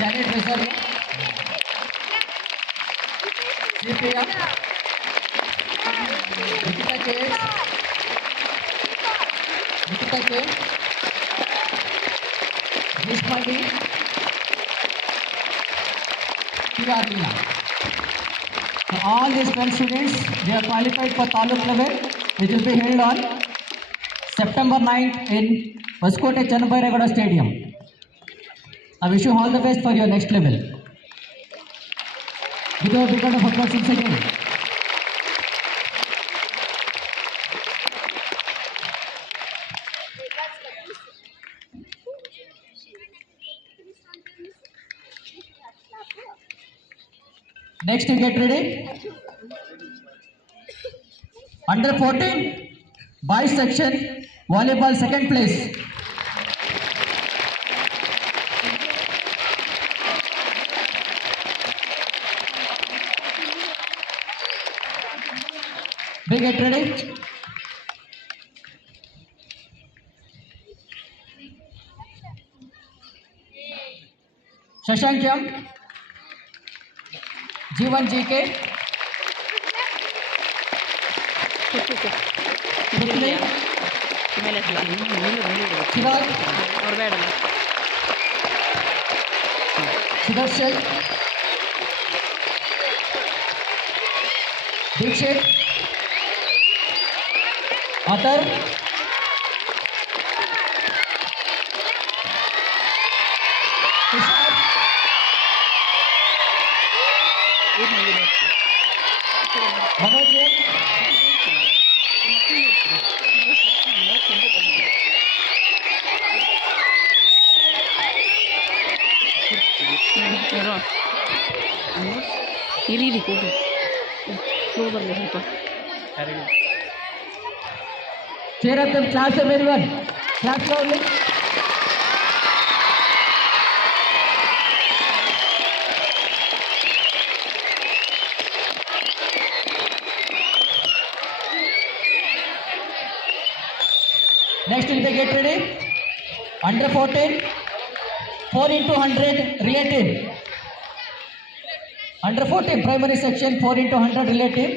Janet Reserve, CPM, Nikita KS, Nikita K, Nishmani, PR Leela. So all these 12 students, they are qualified for Taluk level, which will be held on September 9th in Vaskote Channabairegowda Stadium. I wish you all the best for your next level. Give a big round of applause once again. Next, you get ready. Under 14, boys section, volleyball second place. They get ready. Shashank Young, G1 GK, Putli, Chirag, Sudarshan, Dikshit, Atar, Tushar, Manoj, ಇರಿ ಕೂಟು flow ಬರಲಿ ಸ್ವಲ್ಪ cheer up them class everyone. Clap loudly. Next will be get ready. Under 14, 4 into 100 relative. Under 14 primary section, 4 into 100 relative.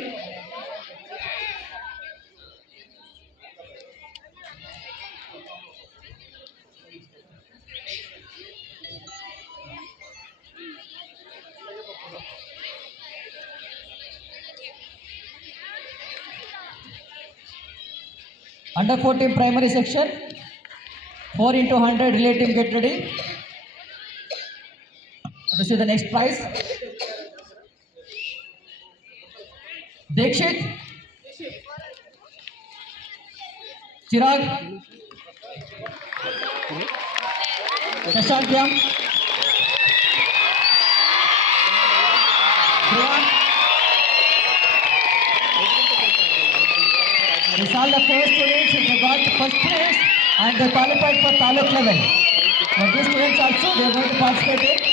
Under 14 primary section, 4 into 100 relative, get ready. This is the next prize. Dikshit, Chirag, Shashank Young, Dhruvan. These are the four students who got first place and they qualified for Taluk level. Now these students also they are going to participate in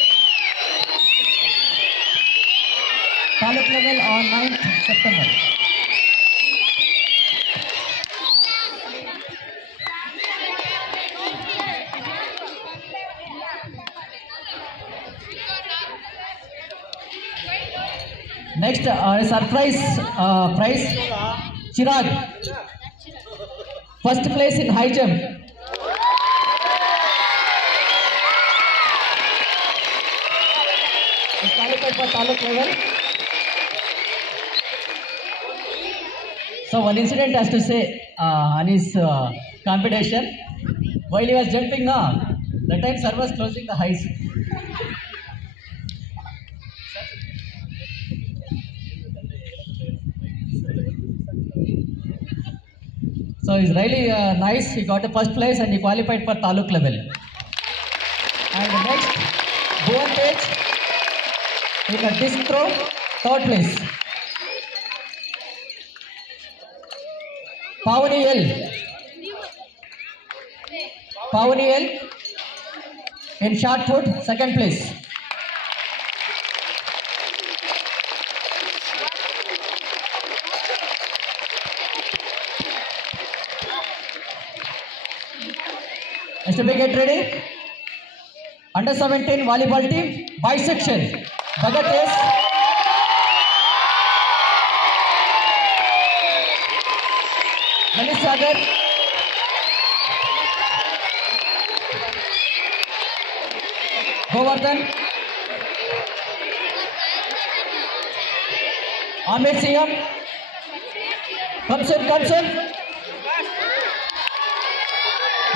Taluk level on 9th September. Next, surprise prize, Chirag, first place in high jump. He's qualified for Taluk level. So one incident has to say on his competition, while he was jumping now, the time sir was closing the highs. So it's really nice. He got the first place and he qualified for Taluk level. And next, Bhuvan Tej in a disc throw, third place. Pavani L in shot put, second place. Mr. B, get ready. Under 17 volleyball team, bisection. Bhagat is Manish Sagar. Govardhan. Ahmed Siyam. Kamsun.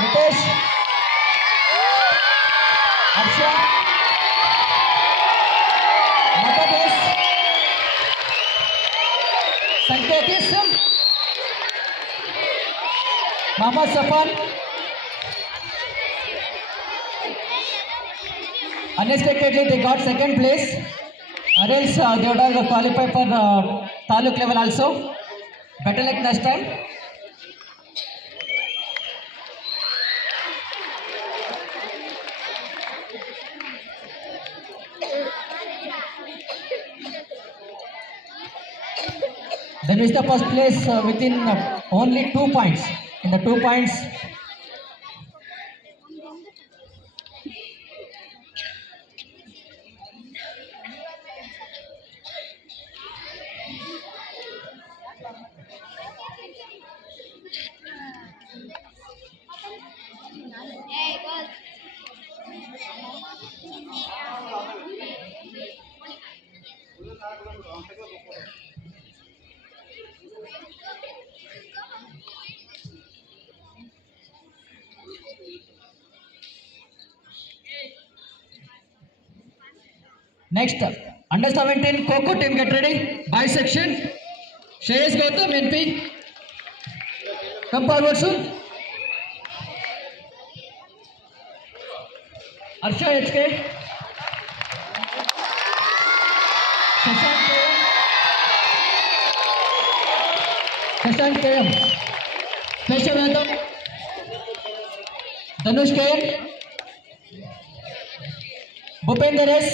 Nitesh. Harsha. Matadesh. Sanketis. Mohammad Safan. Unexpectedly, they got second place. Or else they would have qualified for taluk level also. Better luck next time. They missed the first place within only 2 points. In the 2 points, next under 17 Coco team, get ready. Bisection. Shreyas Gautam NP. Come forward soon. Harsha HK. Shashank KM. Keshav Yadav. Dhanush KM. Bhupender S.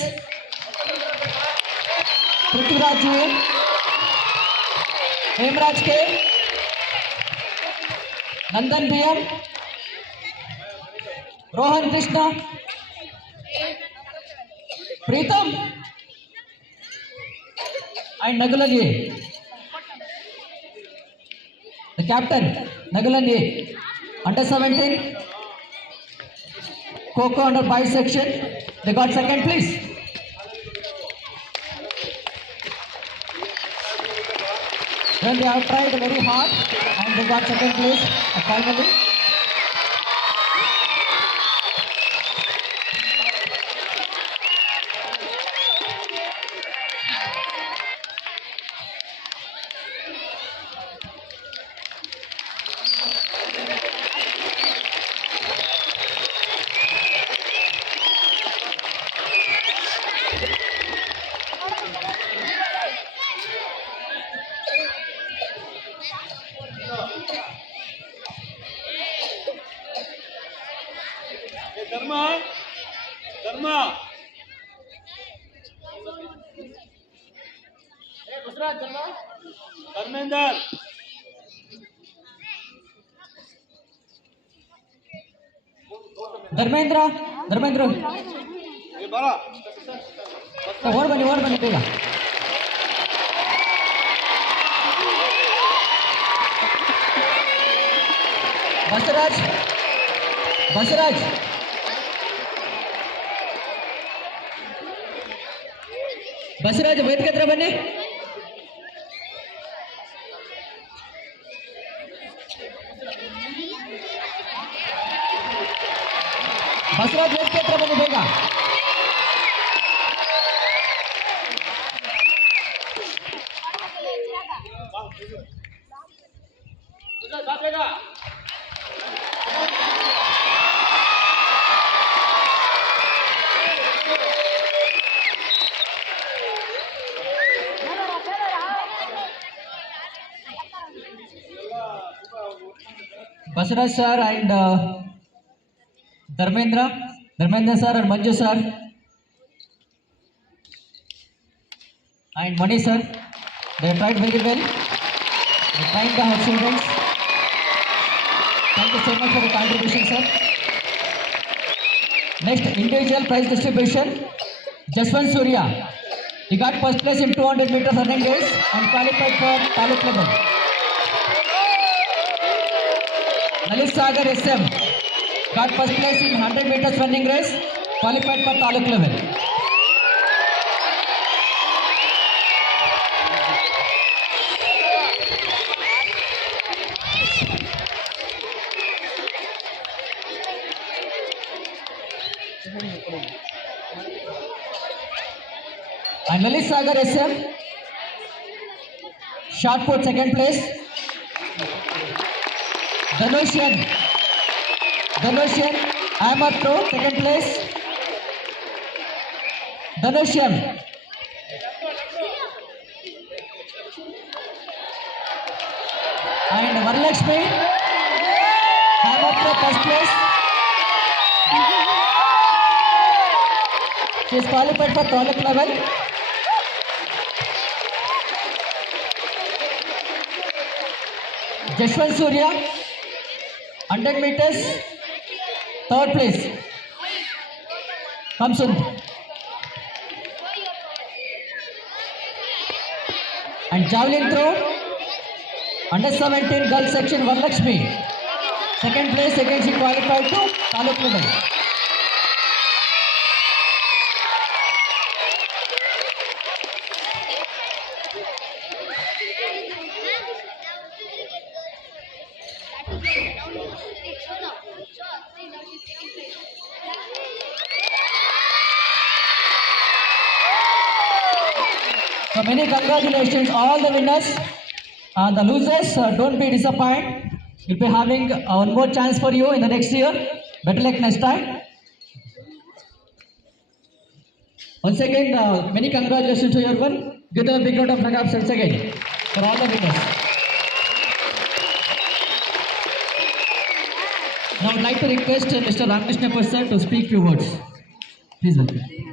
Prithviraj G. Hemraj K. Nandan PM. Rohan Krishna. Pritam. And Nagulan A. The captain, Nagulan A. Under 17. Coco under bisection. They got second place. Then they have tried very hard and they got second place finally. Dharma. Dharmender. Dharmendra. Hey, Bara. Over bani bega. Basiraj. Basraj वेद के तरफ बने बसराज वेद के तरफ बने बेगा Basiraj sir and Dharmendra sir and Manju sir and Mani sir, they tried very well. They tried the hard students. Thank you so much for the contribution, sir. Next, individual prize distribution. Jaswant Surya. He got first place in 200 meters running race and qualified for taluk level. Lalit Sagar SM got first place in 100 meters running race, qualified for taluk level. And Lalit Sagar SM, shot put second place. Dhanushan, Ahmad Pro second place. Dhanushan. And Varalakshmi, Ahmad Pro first place. She is qualified for taluk level. Jaswant Surya, 100 meters, third place. Kamsund. And javelin throw, under 17 girls section, Varalakshmi. Second place, again she qualified to taluk level. So many congratulations all the winners. The losers, don't be disappointed. We'll be having one more chance for you in the next year. Better luck next time. Once again, many congratulations to everyone. Give them a big round of applause once again for all the winners. Now I would like to request Mr. Ramakrishna Prasad to speak few words. Please welcome.